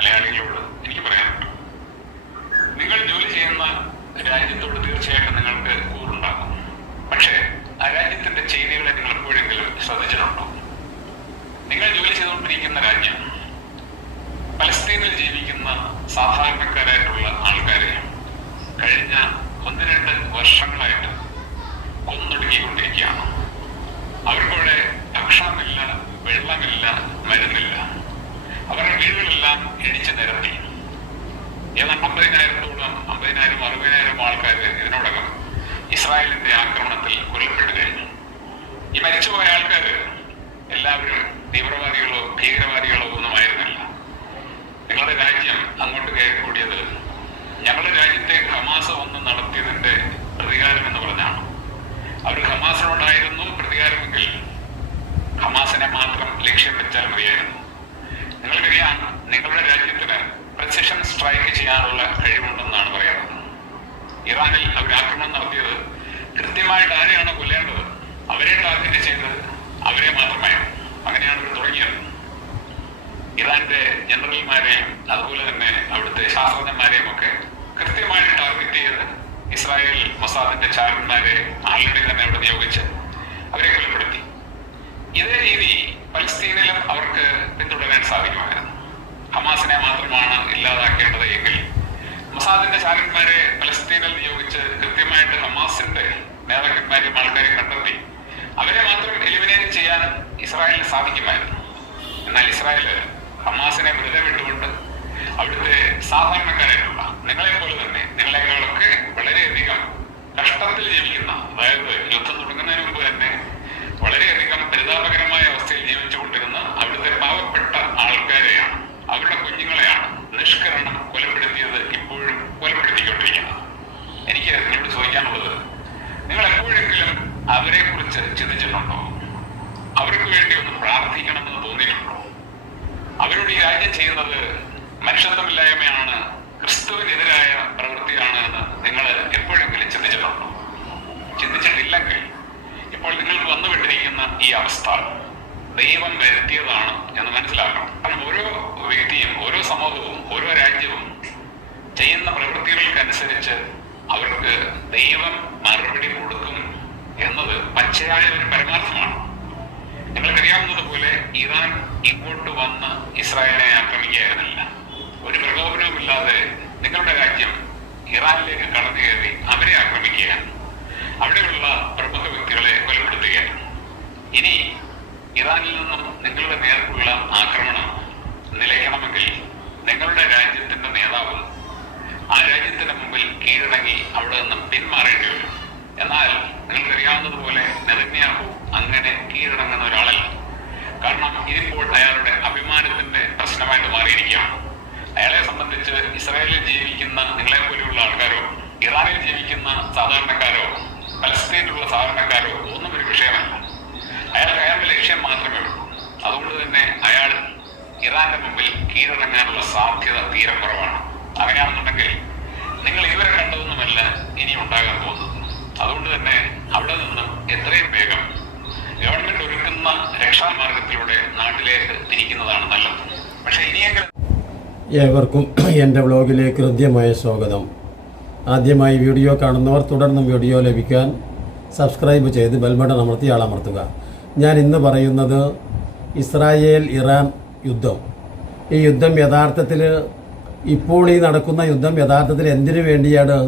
മലയാളികളോട് എനിക്ക് പറയാനുണ്ട്. നിങ്ങൾ ജോലി ചെയ്യുന്ന രാജ്യത്തോട് തീർച്ചയായിട്ടും നിങ്ങൾക്ക് കൂറുണ്ടാകും. പക്ഷേ ആ രാജ്യത്തിന്റെ ചെയ്തികളെ നിങ്ങൾ എപ്പോഴെങ്കിലും ശ്രദ്ധിച്ചിട്ടുണ്ടോ? നിങ്ങൾ ജോലി ചെയ്തുകൊണ്ടിരിക്കുന്ന രാജ്യം പലസ്തീനിൽ ജീവിക്കുന്ന സാധാരണക്കാരായിട്ടുള്ള ആൾക്കാരെ കഴിഞ്ഞ 1-2 വർഷങ്ങളായിട്ട് കൊന്നൊടുക്കിക്കൊണ്ടിരിക്കുകയാണ്. അവർക്കവിടെ ഭക്ഷണമില്ല, വെള്ളമില്ല, മരുന്നില്ല. അവരുടെ വീടുകളെല്ലാം ഇടിച്ചു നിരത്തി. ഏതാണ്ട് 50,000-60,000 ആൾക്കാർ ഇതിനോടകം ഇസ്രായേലിന്റെ ആക്രമണത്തിൽ കൊല്ലപ്പെട്ടു കഴിഞ്ഞു. ഈ മരിച്ചുപോയ ആൾക്കാർ എല്ലാവരും തീവ്രവാദികളോ ഭീകരവാദികളോ ഒന്നും ആയിരുന്നില്ല. നിങ്ങളുടെ രാജ്യം അങ്ങോട്ട് കയറിക്കൂടിയത് ഞങ്ങളുടെ രാജ്യത്തെ ഹമാസ് വന്ന് നടത്തിയതിന്റെ പ്രതികാരം എന്ന് പറഞ്ഞാണ്. അവർ ഹമാസിനോടായിരുന്നു പ്രതികാരമെങ്കിൽ ഹമാസിനെ മാത്രം ലക്ഷ്യം വെച്ചാൽ മതിയായിരുന്നു. നിങ്ങൾക്കറിയാം, നിങ്ങളുടെ രാജ്യത്തിന് പ്രിസിഷൻ സ്ട്രൈക്ക് ചെയ്യാനുള്ള കഴിവുണ്ടെന്നാണ് പറയുന്നത്. ഇറാനിൽ അവർ ആക്രമണം നടത്തിയത് കൃത്യമായിട്ട് ആരെയാണ് കൊല്ലേണ്ടത് അവരെ ടാർഗറ്റ് ചെയ്ത് അവരെ മാത്രമായിരുന്നു. അങ്ങനെയാണ് അവർ തുടങ്ങിയത്. ഇറാന്റെ ജനറൽമാരെയും അതുപോലെ തന്നെ അവിടുത്തെ ശാസ്ത്രജ്ഞന്മാരെയും ഒക്കെ കൃത്യമായിട്ട് ടാർഗറ്റ് ചെയ്ത് ഇസ്രായേൽ മൊസാദിന്റെ ചാരന്മാരെ ആൾറെഡി തന്നെ അവിടെ നിയോഗിച്ച് അവരെ കൊലപ്പെടുത്തി. ഇതേ രീതി പലസ്തീനിലും അവർക്ക് പിന്തുടരാൻ സാധിക്കുമായിരുന്നു. ഹമാസിനെ മാത്രമാണ് ഇല്ലാതാക്കേണ്ടത് എങ്കിൽ മൊസാദിന്റെ ചാരന്മാരെ പലസ്തീനിൽ നിയോഗിച്ച് കൃത്യമായിട്ട് ഹമാസിന്റെ നേതാക്കന്മാരെയും ആൾക്കാരെയും കണ്ടെത്തി അവരെ മാത്രം എലിമിനേറ്റ് ചെയ്യാൻ ഇസ്രായേലിന് സാധിക്കുമായിരുന്നു. എന്നാൽ ഇസ്രായേല് ഹമാസിനെ വെറുതെ വിട്ടുകൊണ്ട് അവിടുത്തെ സാധാരണക്കാരായിട്ടുള്ള നിങ്ങളെ പോലെ തന്നെ നിങ്ങളെക്കാളൊക്കെ വളരെയധികം കഷ്ടത്തിൽ ജീവിക്കുന്ന, അതായത് യുദ്ധം തുടങ്ങുന്നതിന് മുമ്പ് തന്നെ വളരെയധികം പരിതാപകരമായ അവസ്ഥയിൽ ജീവിച്ചുകൊണ്ടിരുന്ന അവിടുത്തെ പാവപ്പെട്ട ആൾക്കാരെയാണ്, അവരുടെ കുഞ്ഞുങ്ങളെയാണ് നിഷ്കരണം കൊലപ്പെടുത്തിയത്, ഇപ്പോഴും കൊലപ്പെടുത്തിക്കൊണ്ടിരിക്കുന്നത്. എനിക്ക് നിങ്ങളോട് ചോദിക്കാനുള്ളത്, നിങ്ങൾ എപ്പോഴെങ്കിലും അവരെ കുറിച്ച് ചിന്തിച്ചിട്ടുണ്ടോ? അവർക്ക് വേണ്ടി ഒന്ന് പ്രാർത്ഥിക്കണമെന്ന് തോന്നിയിട്ടുണ്ടോ? അവരോട് ഈ രാജ്യം ചെയ്യുന്നത് മനുഷ്യത്വമില്ലായ്മയാണ്, ക്രിസ്തുവിനെതിരായ പ്രവൃത്തിയാണ് എന്ന് നിങ്ങൾ എപ്പോഴെങ്കിലും ചിന്തിച്ചിട്ടുണ്ടോ? ചിന്തിച്ചിട്ടില്ലെങ്കിൽ ഇപ്പോൾ നിങ്ങൾക്ക് വന്നുവിട്ടിരിക്കുന്ന ഈ അവസ്ഥ ദൈവം വരുത്തിയതാണ് എന്ന് മനസ്സിലാക്കണം. കാരണം ഓരോ വ്യക്തിയും, ഓരോ സമൂഹവും, ഓരോ രാജ്യവും ചെയ്യുന്ന പ്രവൃത്തികൾക്കനുസരിച്ച് അവർക്ക് ദൈവം മറുപടി കൊടുക്കും എന്നത് പച്ചയായ ഒരു പരമാർത്ഥമാണ്. നിങ്ങൾക്കറിയാവുന്നതുപോലെ ഇറാൻ ഇങ്ങോട്ട് വന്ന് ഇസ്രായേലിനെ ആക്രമിക്കുകയായിരുന്നില്ല. ഒരു പ്രകോപനവുമില്ലാതെ നിങ്ങളുടെ രാജ്യം ഇറാനിലേക്ക് കടന്നു കയറി അവരെ ആക്രമിക്കുകയാണ്. അവിടെയുള്ള പ്രമുഖ വ്യക്തികളെ കൊലപ്പെടുത്തുകയാണ്. ഇനി ഇറാനിൽ നിന്നും നിങ്ങളുടെ നേർക്കുള്ള ആക്രമണം നിലയ്ക്കണമെങ്കിൽ നിങ്ങളുടെ രാജ്യത്തിന്റെ നേതാവും ആ രാജ്യത്തിന്റെ മുമ്പിൽ കീഴടങ്ങി അവിടെ നിന്നും പിന്മാറേണ്ടി വരും. എന്നാൽ നിങ്ങൾക്കറിയാവുന്നതുപോലെ നെതന്യാഹു അങ്ങനെ കീഴടങ്ങുന്ന ഒരാളല്ല. കാരണം ഇതിപ്പോൾ അയാളുടെ അഭിമാനത്തിന്റെ പ്രശ്നമായിട്ട് മാറിയിരിക്കുകയാണ്. അയാളെ സംബന്ധിച്ച് ഇസ്രായേലിൽ ജീവിക്കുന്ന നിങ്ങളെ പോലെയുള്ള ആൾക്കാരോ, ഇറാനിൽ ജീവിക്കുന്ന സാധാരണക്കാരോ, പലസ്തീനിലുള്ള സാധാരണക്കാരോ ഒന്നും ഒരു വിഷയമല്ല. അയാൾക്ക് അയാളുടെ ലക്ഷ്യം മാത്രമേ ഉള്ളൂ. അതുകൊണ്ട് തന്നെ അയാൾ ഇറാന്റെ മുമ്പിൽ കീഴടങ്ങാനുള്ള സാധ്യത തീരെ കുറവാണ്. അങ്ങനെയാണെന്നുണ്ടെങ്കിൽ നിങ്ങൾ ഇതുവരെ കണ്ടതൊന്നുമല്ല ഇനി ഉണ്ടാകാൻ പോകുന്നത്. അതുകൊണ്ട് തന്നെ അവിടെ നിന്നും എത്രയും വേഗം ഗവൺമെന്റ് ഒരുക്കുന്ന രക്ഷാമാർഗത്തിലൂടെ നാട്ടിലേക്ക് തിരിക്കുന്നതാണ് നല്ലത്. പക്ഷെ ഇനിയെങ്കിലും ഏവർക്കും എൻ്റെ വ്ലോഗിലേക്ക് ഹൃദ്യമായ സ്വാഗതം. ആദ്യമായി വീഡിയോ കാണുന്നവർ തുടർന്നും വീഡിയോ ലഭിക്കാൻ സബ്സ്ക്രൈബ് ചെയ്ത് ബെൽബട്ടൺ അമർത്തി ആളമർത്തുക. ഞാൻ ഇന്ന് പറയുന്നത് ഇസ്രായേൽ ഇറാൻ യുദ്ധം. ഈ യുദ്ധം യഥാർത്ഥത്തിൽ ഇപ്പോൾ ഈ നടക്കുന്ന യുദ്ധം യഥാർത്ഥത്തിൽ എന്തിനു വേണ്ടിയാണ്?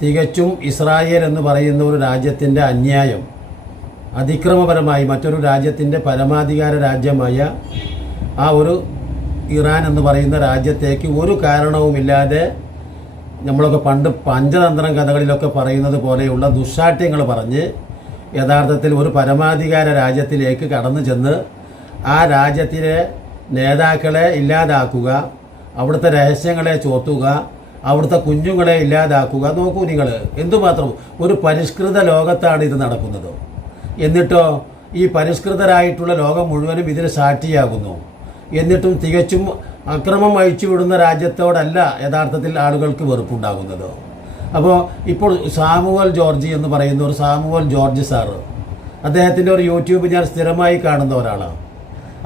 തികച്ചും ഇസ്രായേൽ എന്ന് പറയുന്ന ഒരു രാജ്യത്തിൻ്റെ അന്യായം, അതിക്രമപരമായി മറ്റൊരു രാജ്യത്തിൻ്റെ പരമാധികാര രാജ്യമായ ആ ഒരു ഇറാൻ എന്ന് പറയുന്ന രാജ്യത്തേക്ക് ഒരു കാരണവുമില്ലാതെ നമ്മളൊക്കെ പണ്ട് പഞ്ചതന്ത്രം കഥകളിലൊക്കെ പറയുന്നത് പോലെയുള്ള ദുസ്സാഠ്യങ്ങൾ പറഞ്ഞ് യഥാർത്ഥത്തിൽ ഒരു പരമാധികാര രാജ്യത്തിലേക്ക് കടന്നു ചെന്ന് ആ രാജ്യത്തിലെ നേതാക്കളെ ഇല്ലാതാക്കുക, അവിടുത്തെ രഹസ്യങ്ങളെ ചോർത്തുക, അവിടുത്തെ കുഞ്ഞുങ്ങളെ ഇല്ലാതാക്കുക. നോക്കൂ നിങ്ങൾ, എന്തുമാത്രം ഒരു പരിഷ്കൃത ലോകത്താണ് ഇത് നടക്കുന്നത്. എന്നിട്ടോ ഈ പരിഷ്കൃതരായിട്ടുള്ള ലോകം മുഴുവനും ഇതിന് സാക്ഷിയാകുന്നു. എന്നിട്ടും തികച്ചും അക്രമം അഴിച്ചുവിടുന്ന രാജ്യത്തോടല്ല യഥാർത്ഥത്തിൽ ആളുകൾക്ക് വെറുപ്പുണ്ടാകുന്നത്. അപ്പോൾ ഇപ്പോൾ സാമുവൽ ജോർജ് എന്ന് പറയുന്ന ഒരു സാമുവൽ ജോർജ് സാറ്, അദ്ദേഹത്തിൻ്റെ ഒരു യൂട്യൂബ് ഞാൻ സ്ഥിരമായി കാണുന്ന ഒരാളാണ്.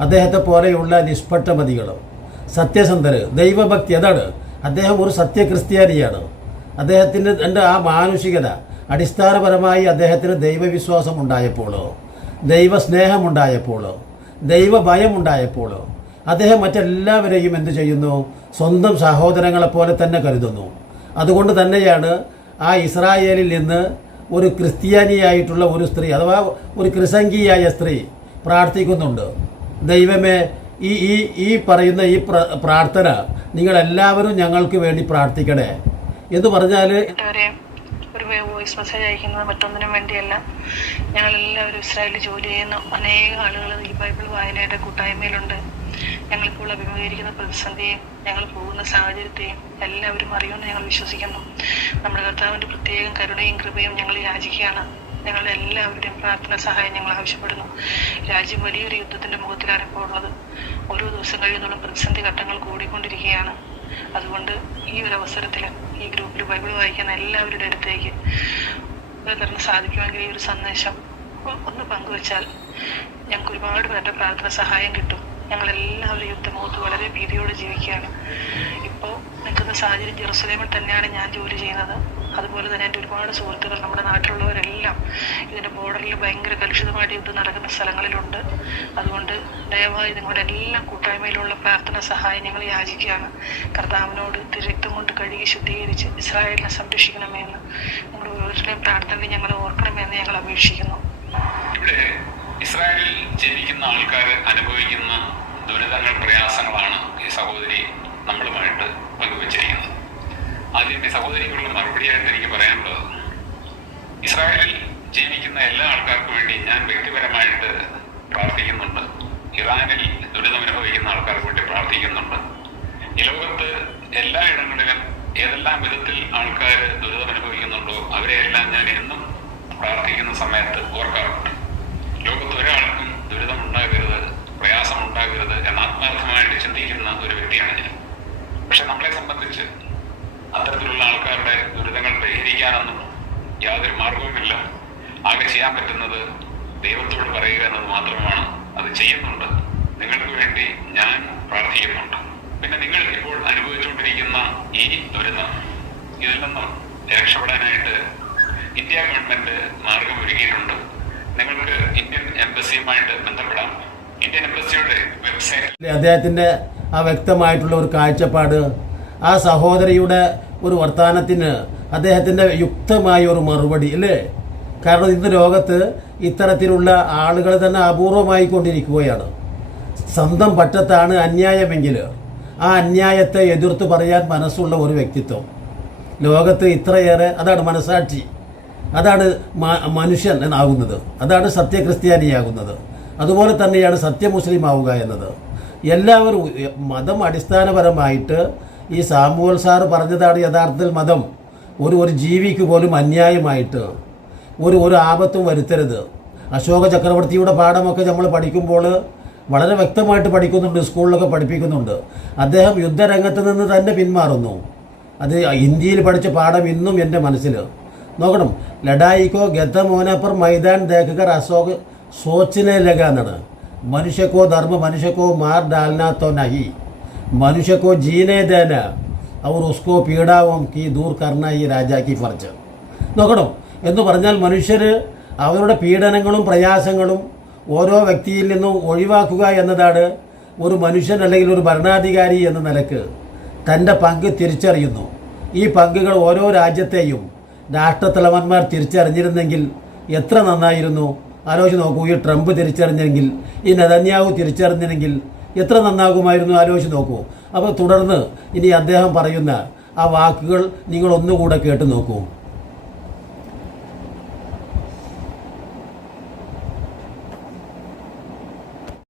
അദ്ദേഹത്തെ പോലെയുള്ള നിഷ്പക്ഷമതികൾ, സത്യസന്ധര്, ദൈവഭക്തി, അതാണ് അദ്ദേഹം. ഒരു സത്യക്രിസ്ത്യാനിയാണ്. അദ്ദേഹത്തിൻ്റെ ആ മാനുഷികത, അടിസ്ഥാനപരമായി അദ്ദേഹത്തിന് ദൈവവിശ്വാസം ഉണ്ടായപ്പോൾ, ദൈവസ്നേഹമുണ്ടായപ്പോൾ, ദൈവഭയമുണ്ടായപ്പോൾ അദ്ദേഹം മറ്റെല്ലാവരെയും എന്തു ചെയ്യുന്നു? സ്വന്തം സഹോദരങ്ങളെപ്പോലെ തന്നെ കരുതുന്നു. അതുകൊണ്ട് തന്നെയാണ് ആ ഇസ്രായേലിൽ നിന്ന് ഒരു ക്രിസ്ത്യാനിയായിട്ടുള്ള ഒരു സ്ത്രീ, അഥവാ ഒരു ക്രിസംഗിയായ സ്ത്രീ പ്രാർത്ഥിക്കുന്നുണ്ട്. ദൈവമേ, ഈ പറയുന്ന ഈ പ്രാർത്ഥന നിങ്ങളെല്ലാവരും ഞങ്ങൾക്ക് വേണ്ടി പ്രാർത്ഥിക്കണേ എന്ന് പറഞ്ഞാൽ, ഒരു വോയിസ് മെസ്സേജ് അയക്കുന്നത് മറ്റൊന്നിനും വേണ്ടിയല്ല. ഞങ്ങളെല്ലാവരും ഇസ്രായേലിൽ ജോലി ചെയ്യുന്ന അനേക ആളുകൾ ഈ ബൈബിൾ വായനയുടെ കൂട്ടായ്മയിലുണ്ട്. ഞങ്ങളിപ്പോൾ അഭിമുഖീകരിക്കുന്ന പ്രതിസന്ധിയും ഞങ്ങൾ പോകുന്ന സാഹചര്യത്തെയും എല്ലാവരും അറിയുമെന്ന് ഞങ്ങൾ വിശ്വസിക്കുന്നു. നമ്മുടെ കർത്താവിൻ്റെ പ്രത്യേകം കരുണയും കൃപയും ഞങ്ങൾ യാചിക്കുകയാണ്. ഞങ്ങളുടെ എല്ലാവരുടെയും പ്രാർത്ഥന സഹായം ഞങ്ങൾ ആവശ്യപ്പെടുന്നു. രാജ്യം വലിയൊരു യുദ്ധത്തിൻ്റെ മുഖത്തിലാണ് ഇപ്പോൾ ഉള്ളത്. ഓരോ ദിവസം കഴിയുന്നോളം പ്രതിസന്ധി ഘട്ടങ്ങൾ കൂടിക്കൊണ്ടിരിക്കുകയാണ്. അതുകൊണ്ട് ഈ ഒരു അവസരത്തിൽ ഈ ഗ്രൂപ്പിൽ ബൈബിൾ വായിക്കുന്ന എല്ലാവരുടെ അടുത്തേക്ക് തരണം സാധിക്കുമെങ്കിൽ ഈ ഒരു സന്ദേശം ഒന്ന് പങ്കുവച്ചാൽ ഞങ്ങൾക്ക് ഒരുപാട് പേരുടെ പ്രാർത്ഥന സഹായം കിട്ടും. ഞങ്ങളെല്ലാവരും യുദ്ധമുഖത്ത് വളരെ ഭീതിയോടെ ജീവിക്കുകയാണ്. ഇപ്പോൾ നിൽക്കുന്ന സാഹചര്യം ജെറുസലേമിൽ തന്നെയാണ് ഞാൻ ജോലി ചെയ്യുന്നത്. അതുപോലെ തന്നെ എൻ്റെ ഒരുപാട് സുഹൃത്തുക്കൾ, നമ്മുടെ നാട്ടിലുള്ളവരെല്ലാം ഇതിൻ്റെ ബോർഡറിൽ ഭയങ്കര കലുഷിതമായിട്ട് യുദ്ധം നടക്കുന്ന സ്ഥലങ്ങളിലുണ്ട്. അതുകൊണ്ട് ദയവായി നിങ്ങളുടെ എല്ലാം കൂട്ടായ്മയിലുള്ള പ്രാർത്ഥന സഹായം ഞങ്ങൾ യാചിക്കുകയാണ്. കർത്താവിനോട് തിരക്തം കൊണ്ട് കഴുകി ശുദ്ധീകരിച്ച് ഇസ്രായേലിനെ സംരക്ഷിക്കണമെന്ന് നിങ്ങൾ ഓരോരുത്തരുടെയും പ്രാർത്ഥനയിൽ ഞങ്ങൾ ഓർക്കണമെന്ന് ഞങ്ങൾ അപേക്ഷിക്കുന്നു. ഇവിടെ ഇസ്രായേലിൽ ജീവിക്കുന്ന ആൾക്കാർ അനുഭവിക്കുന്ന ദുരിതങ്ങൾ, പ്രയാസങ്ങളാണ് ഈ സഹോദരി നമ്മളുമായിട്ട് പങ്കുവച്ചിരിക്കുന്നത്. ആദ്യം ഈ സഹോദരിക്കുള്ള മറുപടിയായിട്ട് എനിക്ക് പറയാനുള്ളത്, ഇസ്രായേലിൽ ജീവിക്കുന്ന എല്ലാ ആൾക്കാർക്കും വേണ്ടി ഞാൻ വ്യക്തിപരമായിട്ട് പ്രാർത്ഥിക്കുന്നുണ്ട്. ഇറാനിൽ ദുരിതമനുഭവിക്കുന്ന ആൾക്കാർക്ക് വേണ്ടി പ്രാർത്ഥിക്കുന്നുണ്ട്. ഈ ലോകത്ത് എല്ലായിടങ്ങളിലും ഏതെല്ലാം വിധത്തിൽ ആൾക്കാർ ദുരിതമനുഭവിക്കുന്നുണ്ടോ അവരെയെല്ലാം ഞാൻ എന്നും പ്രാർത്ഥിക്കുന്ന സമയത്ത് ഓർക്കാറുണ്ട്. ലോകത്ത് ഒരാൾക്കും ദുരിതമുണ്ടാകരുത്, പ്രയാസമുണ്ടാകരുത് എന്ന് ആത്മാർത്ഥമായിട്ട് ചിന്തിക്കുന്ന ഒരു വ്യക്തിയാണ് ഞാൻ. പക്ഷെ നമ്മളെ സംബന്ധിച്ച് അത്തരത്തിലുള്ള ആൾക്കാരുടെ ദുരിതങ്ങൾ പരിഹരിക്കാനൊന്നും യാതൊരു മാർഗവുമില്ല. ആകെ ചെയ്യാൻ പറ്റുന്നത് ദൈവത്തോട് പറയുക എന്നത് മാത്രമാണ്. അത് ചെയ്യുന്നുണ്ട്. നിങ്ങൾക്ക് വേണ്ടി ഞാൻ പ്രാർത്ഥിക്കുന്നുണ്ട്. പിന്നെ നിങ്ങൾ ഇപ്പോൾ അനുഭവിച്ചുകൊണ്ടിരിക്കുന്ന ഈ ദുരിതം, ഇതിൽ നിന്നും രക്ഷപ്പെടാനായിട്ട് ഇന്ത്യ ഗവൺമെന്റ് മാർഗം ഒരുക്കിയിട്ടുണ്ട്. നിങ്ങൾക്ക് ഇന്ത്യൻ എംബസിയുമായിട്ട് ബന്ധപ്പെടാം. ഇന്ത്യൻ എംബസിയുടെ വെബ്സൈറ്റ് അദ്ദേഹത്തിൻ്റെ ആ വ്യക്തമായിട്ടുള്ള ഒരു കാഴ്ചപ്പാട്, ആ സഹോദരിയുടെ ഒരു വർത്തമാനത്തിന് അദ്ദേഹത്തിൻ്റെ യുക്തമായ ഒരു മറുപടി അല്ലേ? കാരണം ഇന്ന് ലോകത്ത് ഇത്തരത്തിലുള്ള ആളുകൾ തന്നെ അപൂർവമായി കൊണ്ടിരിക്കുകയാണ്. സ്വന്തം പറ്റത്താണ് അന്യായമെങ്കിൽ ആ അന്യായത്തെ എതിർത്ത് പറയാൻ മനസ്സുള്ള ഒരു വ്യക്തിത്വം ലോകത്ത് ഇത്രയേറെ, അതാണ് മനസാക്ഷി, അതാണ് മനുഷ്യൻ എന്നാകുന്നത്, അതാണ് സത്യക്രിസ്ത്യാനിയാകുന്നത്. അതുപോലെ തന്നെയാണ് സത്യമുസ്ലിം ആവുക എന്നത്. എല്ലാവരും മതം അടിസ്ഥാനപരമായിട്ട് ഈ സാമുവൽ സാറ് പറഞ്ഞതാണ് യഥാർത്ഥത്തിൽ മതം. ഒരു ജീവിക്ക് പോലും അന്യായമായിട്ട് ഒരു ആപത്തും വരുത്തരുത്. അശോക ചക്രവർത്തിയുടെ പാഠമൊക്കെ നമ്മൾ പഠിക്കുമ്പോൾ വളരെ വ്യക്തമായിട്ട് പഠിക്കുന്നുണ്ട്, സ്കൂളിലൊക്കെ പഠിപ്പിക്കുന്നുണ്ട്. അദ്ദേഹം യുദ്ധരംഗത്ത് നിന്ന് തന്നെ പിന്മാറുന്നു. അത് ഹിന്ദിയിൽ പഠിച്ച പാഠം ഇന്നും എൻ്റെ മനസ്സിൽ. നോക്കണം, ലഡായിക്കോ ഗത്തമോനപ്പർ മൈതാൻ ദേഖകർ അശോക് സോച്ചിനെ ലഗ എന്നാണ്. മനുഷ്യക്കോ ധർമ്മ മനുഷ്യക്കോ മാർ ഡാൽനാ തോ നഹി, മനുഷ്യക്കോ ജീനെ ദേന അവർ ഉസ്കോ പീഡാവം കി ദൂർ കർണ ഈ രാജാക്കി ഫർജ്. നോക്കണം, എന്ന് പറഞ്ഞാൽ മനുഷ്യർ അവരുടെ പീഡനങ്ങളും പ്രയാസങ്ങളും ഓരോ വ്യക്തിയിൽ നിന്നും ഒഴിവാക്കുക എന്നതാണ് ഒരു മനുഷ്യൻ അല്ലെങ്കിൽ ഒരു ഭരണാധികാരി എന്ന നിലക്ക് തൻ്റെ പങ്ക് തിരിച്ചറിയുന്നു. ഈ പങ്കുകൾ ഓരോ രാജ്യത്തെയും രാഷ്ട്രത്തലവന്മാർ തിരിച്ചറിഞ്ഞിരുന്നെങ്കിൽ എത്ര നന്നായിരുന്നു. ആലോചിച്ച് നോക്കൂ, ഈ ട്രംപ് തിരിച്ചറിഞ്ഞെങ്കിൽ, ഈ നെതന്യാഹു തിരിച്ചറിഞ്ഞെങ്കിൽ എത്ര നന്നാകുമായിരുന്നു. ആലോചിച്ച് നോക്കൂ. അപ്പോൾ തുടർന്ന് ഇനി അദ്ദേഹം പറയുന്ന ആ വാക്കുകൾ നിങ്ങൾ ഒന്നുകൂടെ കേട്ടു നോക്കൂ.